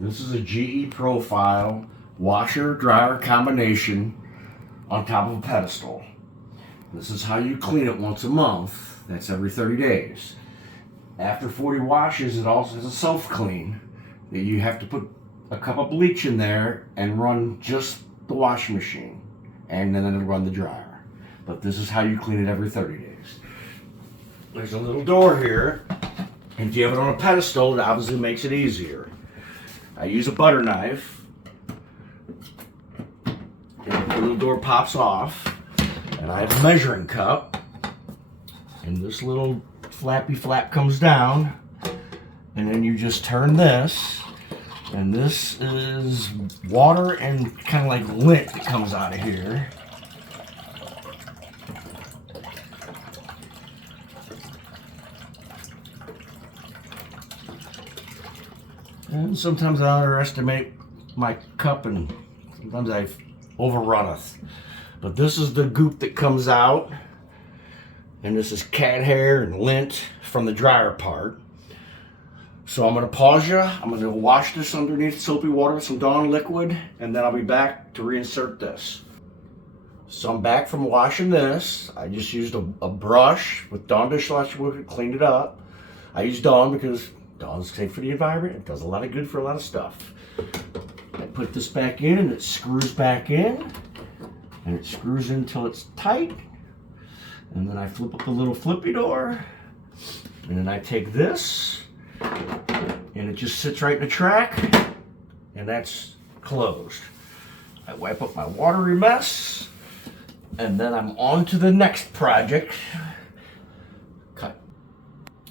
This is a GE Profile washer dryer combination on top of a pedestal. This is how you clean it once a month. That's every 30 days. After 40 washes, it also has a self-clean that you have to put a cup of bleach in there and run just the washing machine, and then it'll run the dryer. But this is how you clean it every 30 days. There's a little door here, and if you have it on a pedestal, it obviously makes it easier. I use a butter knife, and the little door pops off, and I have a measuring cup, and this little flappy flap comes down, and then you just turn this, and this is water and kind of like lint that comes out of here. And sometimes I underestimate my cup, and sometimes I overrunneth. But this is the goop that comes out, and this is cat hair and lint from the dryer part. So I'm gonna pause you. I'm gonna wash this underneath soapy water with some Dawn liquid, and then I'll be back to reinsert this. So I'm back from washing this. I just used a brush with Dawn dishwasher liquid, cleaned it up. I use Dawn because Dawn's safe for the environment. It does a lot of good for a lot of stuff. I put this back in, and it screws back in, and it screws in until it's tight. And then I flip up the little flippy door, and then I take this, and it just sits right in the track, and that's closed. I wipe up my watery mess, and then I'm on to the next project. Cut.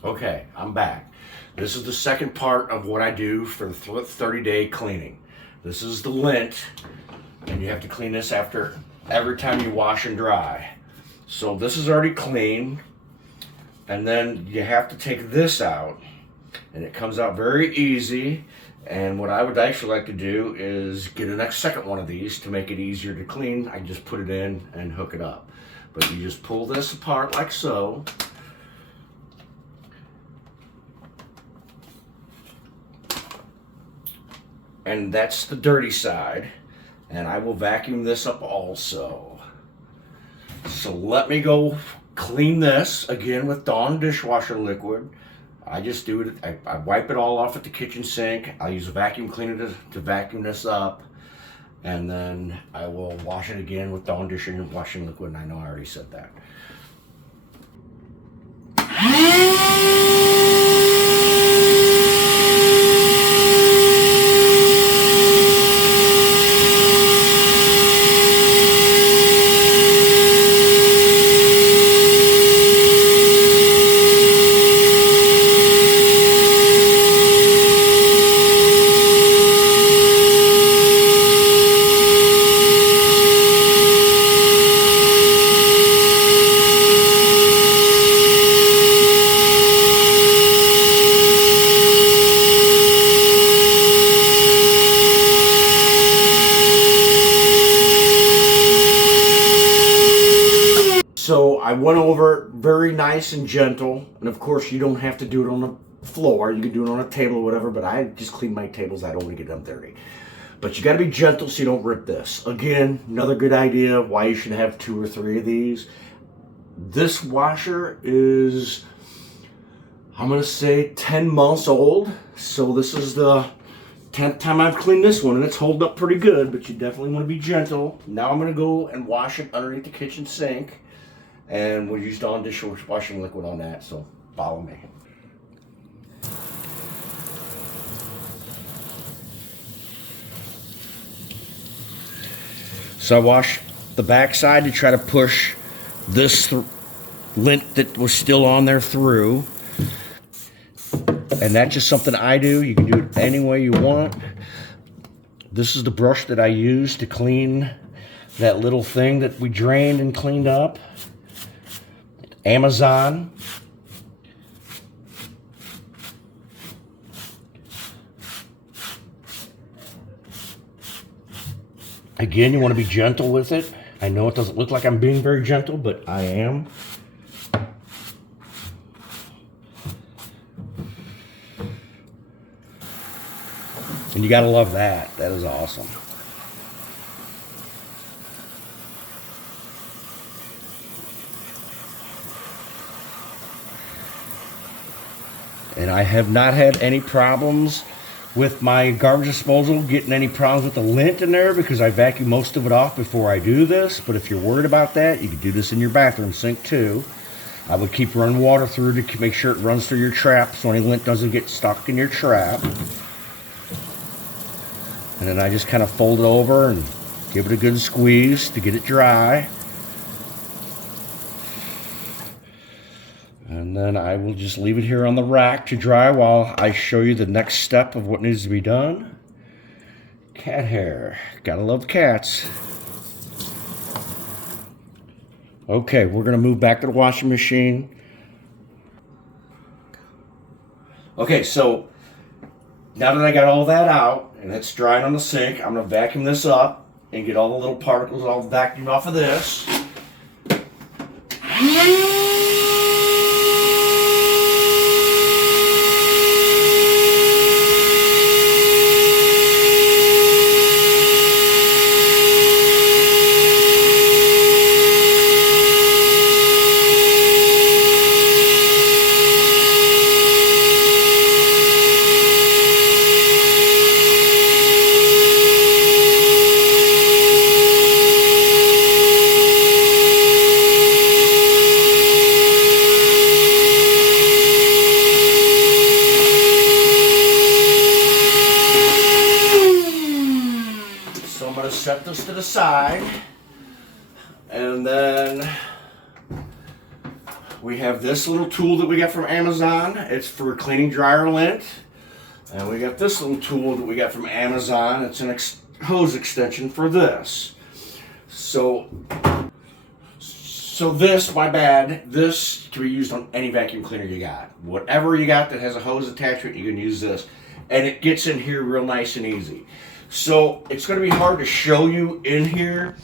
Okay, I'm back. This is the second part of what I do for the 30-day cleaning. This is the lint, and you have to clean this after every time you wash and dry. So this is already clean, and then you have to take this out, and it comes out very easy. And what I would actually like to do is get a second one of these to make it easier to clean. I just put it in and hook it up. But you just pull this apart like so. And that's the dirty side. And I will vacuum this up also. So let me go clean this again with Dawn dishwasher liquid. I just do it, I wipe it all off at the kitchen sink. I use a vacuum cleaner to vacuum this up. And then I will wash it again with Dawn dishwashing liquid. And I know I already said that. So I went over it very nice and gentle, and of course you don't have to do it on the floor. You can do it on a table or whatever, but I just clean my tables. I don't want to get them dirty. But you got to be gentle so you don't rip this. Again, another good idea of why you should have 2 or 3 of these. This washer is, I'm going to say 10 months old. So this is the 10th time I've cleaned this one, and it's holding up pretty good, but you definitely want to be gentle. Now I'm going to go and wash it underneath the kitchen sink. And we'll use Dawn dishwashing liquid on that, so follow me. So I wash the back side to try to push this lint that was still on there through. And that's just something I do. You can do it any way you want. This is the brush that I use to clean that little thing that we drained and cleaned up. Amazon. Again, you want to be gentle with it. I know it doesn't look like I'm being very gentle, but I am. And you gotta love that. That is awesome. And I have not had any problems with my garbage disposal getting any problems with the lint in there because I vacuum most of it off before I do this. But if you're worried about that, you can do this in your bathroom sink too. I would keep running water through to make sure it runs through your trap so any lint doesn't get stuck in your trap. And then I just kind of fold it over and give it a good squeeze to get it dry. And then I will just leave it here on the rack to dry while I show you the next step of what needs to be done. Cat hair. Gotta love cats. Okay, we're gonna move back to the washing machine. Okay, so now that I got all that out and it's drying on the sink, I'm gonna vacuum this up and get all the little particles all vacuumed off of this. Set this to the side, and then we have this little tool that we got from Amazon. It's for cleaning dryer lint. And we got this little tool that we got from Amazon. It's an hose extension for this. So this, my bad, this can be used on any vacuum cleaner you got. Whatever you got that has a hose attachment, you can use this. And it gets in here real nice and easy. So it's going to be hard to show you in here,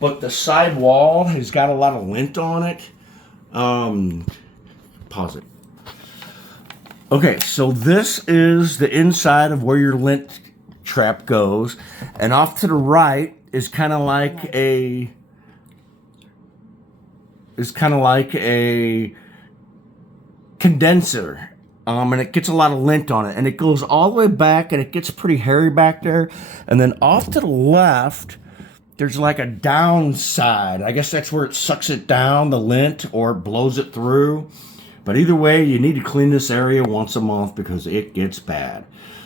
but the side wall has got a lot of lint on it. Pause it. Okay, so this is the inside of where your lint trap goes, and off to the right is kind of like a condenser. And it gets a lot of lint on it, and it goes all the way back, and it gets pretty hairy back there. And then off to the left, there's like a downside. I guess that's where it sucks it down, the lint, or it blows it through. But either way, you need to clean this area once a month because it gets bad.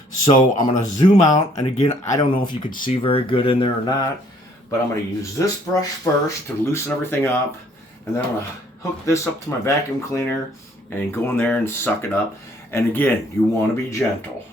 So I'm going to zoom out, and again, I don't know if you could see very good in there or not, but I'm going to use this brush first to loosen everything up, and then I'm going to hook this up to my vacuum cleaner and go in there and suck it up. And again, you want to be gentle.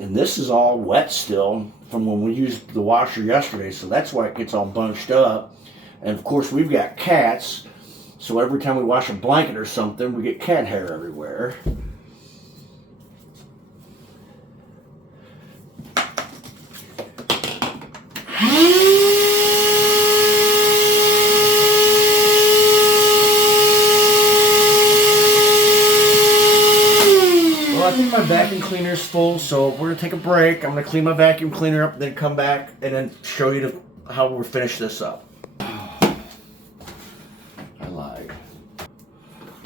And this is all wet still from when we used the washer yesterday, so that's why it gets all bunched up. And of course we've got cats, so every time we wash a blanket or something, we get cat hair everywhere. Well, I think my vacuum cleaner's full, so we're gonna take a break. I'm gonna clean my vacuum cleaner up, then come back and then show you how we'll finish this up. I lied.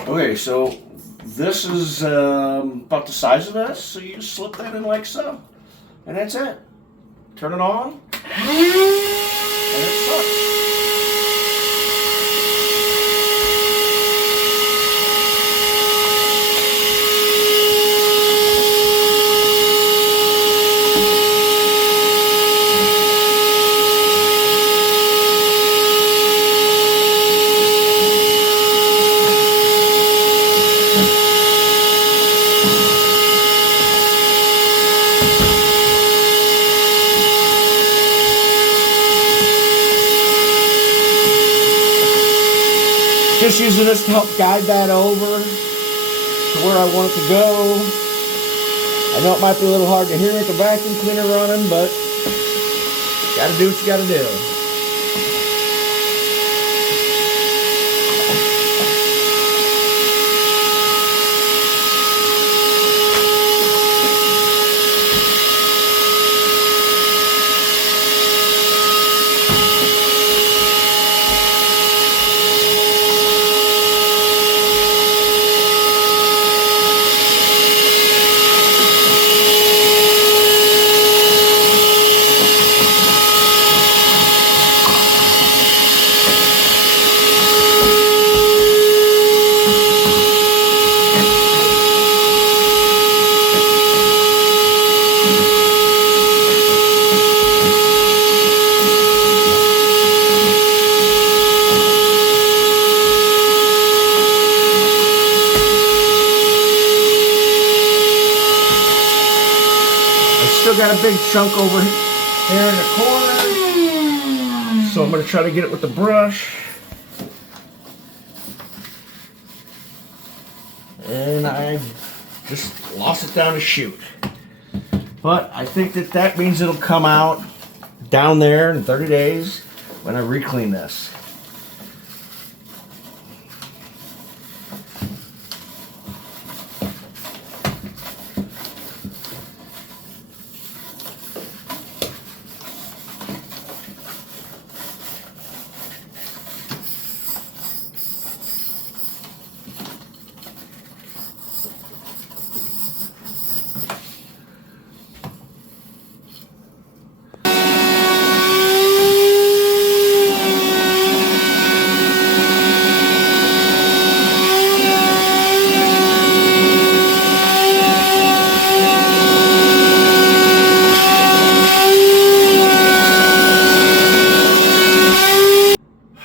Okay, so this is about the size of this, so you just slip that in like so, and that's it. Turn it on, and it sucks. Just using this to help guide that over to where I want it to go. I know it might be a little hard to hear with the vacuum cleaner running, but gotta do what you gotta do. Still got a big chunk over here in the corner, so I'm going to try to get it with the brush. And I just lost it down a chute. But I think that means it'll come out down there in 30 days when I re-clean this.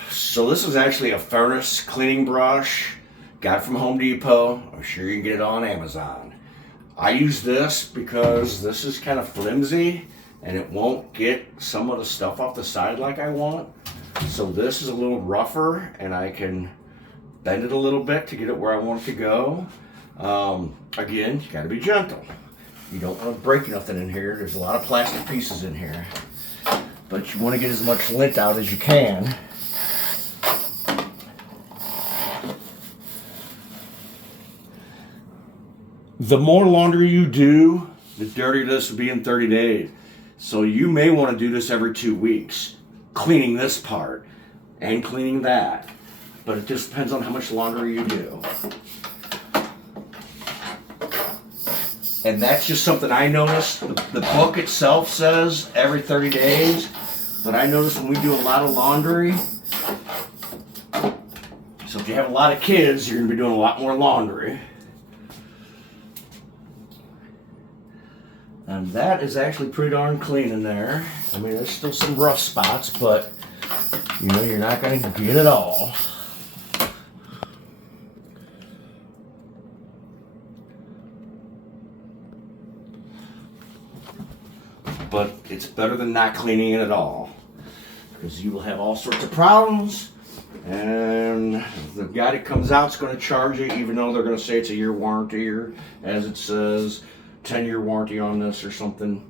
So this is actually a furnace cleaning brush. Got it from Home Depot. I'm sure you can get it on Amazon. I use this because this is kind of flimsy and it won't get some of the stuff off the side like I want. So this is a little rougher and I can bend it a little bit to get it where I want it to go. Again, you gotta be gentle. You don't want to break nothing in here. There's a lot of plastic pieces in here. But you want to get as much lint out as you can. The more laundry you do, the dirtier this will be in 30 days. So you may want to do this every 2 weeks, cleaning this part and cleaning that. But it just depends on how much laundry you do. And that's just something I noticed. The book itself says every 30 days, but I noticed when we do a lot of laundry, so if you have a lot of kids, you're going to be doing a lot more laundry. And that is actually pretty darn clean in there. I mean, there's still some rough spots, but you know, you're not going to get it all. But it's better than not cleaning it at all, because you will have all sorts of problems, and the guy that comes out is going to charge you, even though they're going to say it's a year warranty, or as it says, 10-year warranty on this or something.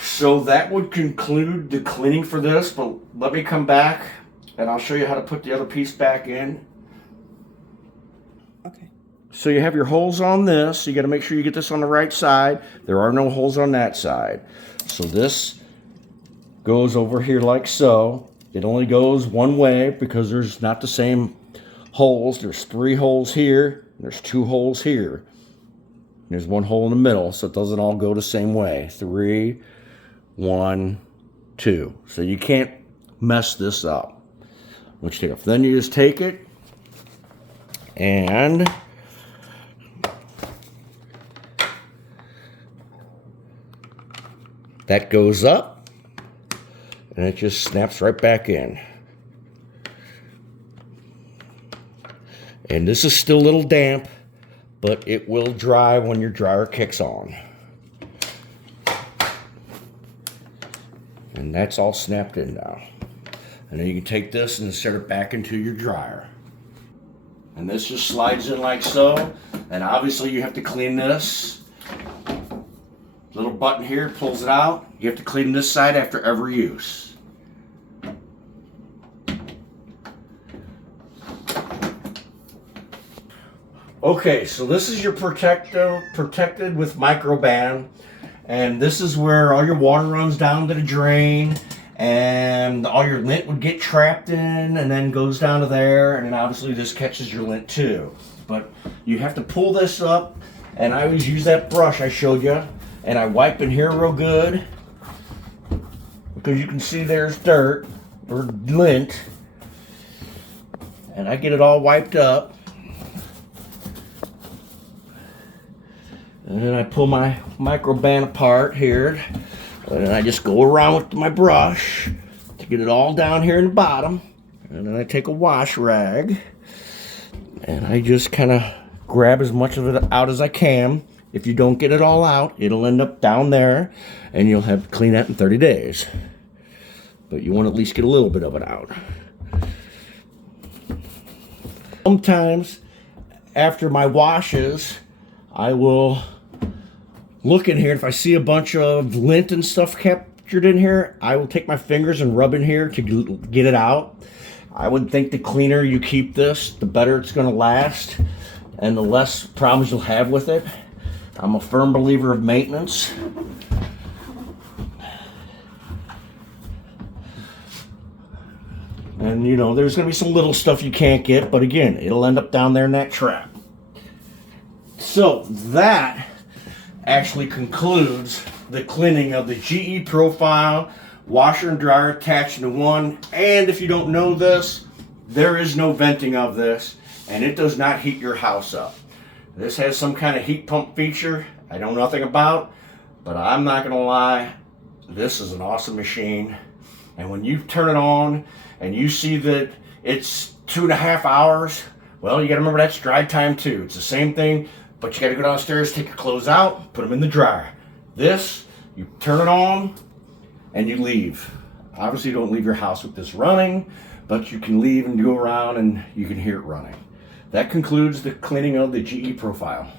So that would conclude the cleaning for this, but let me come back and I'll show you how to put the other piece back in. Okay. So you have your holes on this. You got to make sure you get this on the right side. There are no holes on that side. So this goes over here like so. It only goes one way because there's not the same holes. There's 3 holes here. There's 2 holes here. There's 1 hole in the middle, so it doesn't all go the same way. 3, 1, 2. So you can't mess this up. Which take off. Then you just take it and that goes up, and it just snaps right back in. And this is still a little damp, but it will dry when your dryer kicks on. And that's all snapped in now. And then you can take this and insert it back into your dryer. And this just slides in like so. And obviously you have to clean this. Little button here pulls it out. You have to clean this side after every use. Okay, so this is your protected with Microban, and this is where all your water runs down to the drain, and all your lint would get trapped in, and then goes down to there, and then obviously this catches your lint too. But you have to pull this up, and I always use that brush I showed you. And I wipe in here real good because you can see there's dirt or lint. And I get it all wiped up. And then I pull my Microban apart here. And then I just go around with my brush to get it all down here in the bottom. And then I take a wash rag and I just kind of grab as much of it out as I can. If you don't get it all out, it'll end up down there, and you'll have to clean that in 30 days. But you want to at least get a little bit of it out. Sometimes, after my washes, I will look in here. If I see a bunch of lint and stuff captured in here, I will take my fingers and rub in here to get it out. I would think the cleaner you keep this, the better it's going to last, and the less problems you'll have with it. I'm a firm believer of maintenance. And you know, there's going to be some little stuff you can't get, but again, it'll end up down there in that trap. So that actually concludes the cleaning of the GE Profile washer and dryer attached into one. And if you don't know this, there is no venting of this, and it does not heat your house up. This has some kind of heat pump feature I know nothing about, but I'm not going to lie, this is an awesome machine. And when you turn it on and you see that it's 2.5 hours, well, you got to remember that's dry time too. It's the same thing, but you got to go downstairs, take your clothes out, put them in the dryer. This, you turn it on and you leave. Obviously, you don't leave your house with this running, but you can leave and go around and you can hear it running. That concludes the cleaning of the GE Profile.